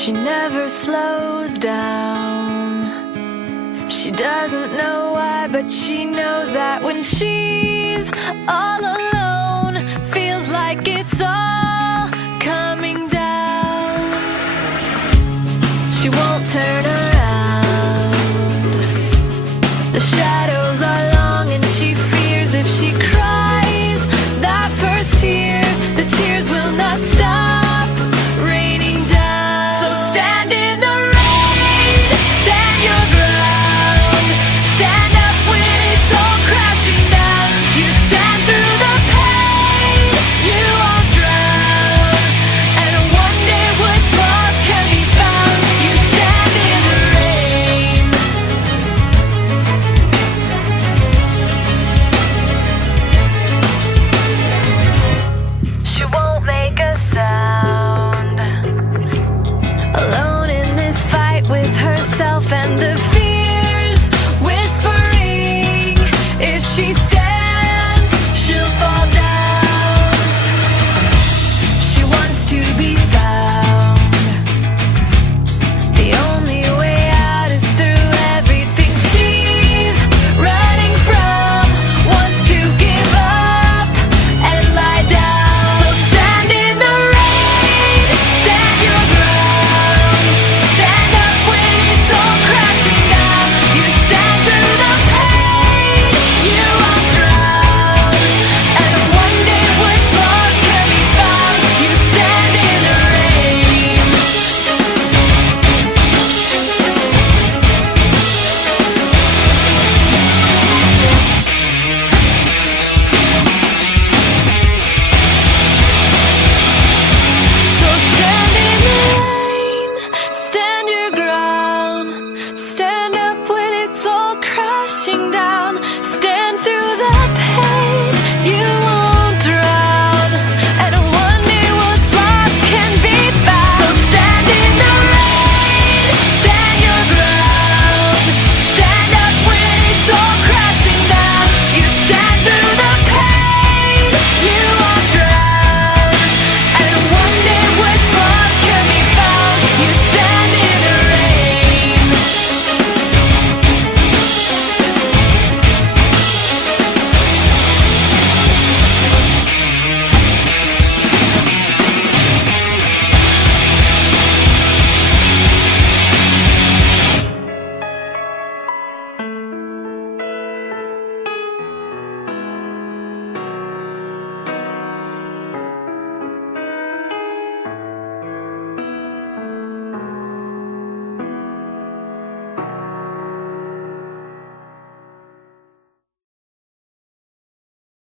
She never slows down. She doesn't know why, but she knows that when she's all alone, feels like it's all coming down. She won't turn around. The shadows are long and she fears if she cries that first tear, the tears will not stop raining down. So stand in the rain, stand your ground, stand up when it's all crashing down. You stand through the pain, you won't drown, and one day what's lost can be found. You stand in the rain. She won't make a sound, alone in this fight with herself and the fears whispering. If she stands, she'll fall down. She wants to be found. The only way out is through everything she's running from. Wants to give up and lie down. So stand in the rain, stand your ground, stand up when it's all crashing down. You stand through the pain, you won't drown, and one day what's lost can be found. You stand in the rain. So stand in the rain, stand your ground, stand up when it's all crashing down.